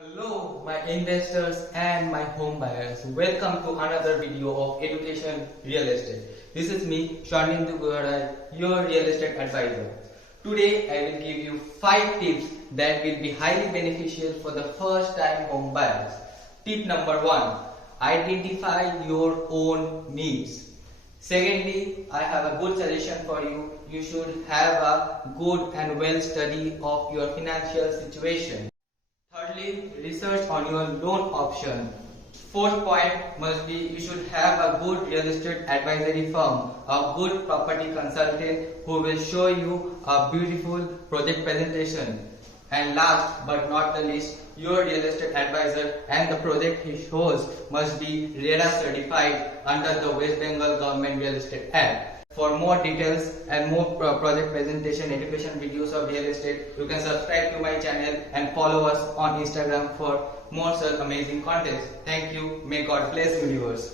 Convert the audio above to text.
Hello my investors and my home buyers. Welcome to another video of Education Real Estate. This is me, Sharnindu Guharai, your real estate advisor. Today I will give you 5 tips that will be highly beneficial for the first time home buyers. Tip number 1. Identify your own needs. Secondly, I have a good suggestion for you. You should have a good and well study of your financial situation. Thirdly, research on your loan option. Fourth point must be you should have a good real estate advisory firm, a good property consultant who will show you a beautiful project presentation. And last but not the least, your real estate advisor and the project he shows must be RERA certified under the West Bengal Government Real Estate Act. For more details and more project presentation, education videos of real estate, you can subscribe to my channel and follow us on Instagram for more such amazing content. Thank you. May God bless universe.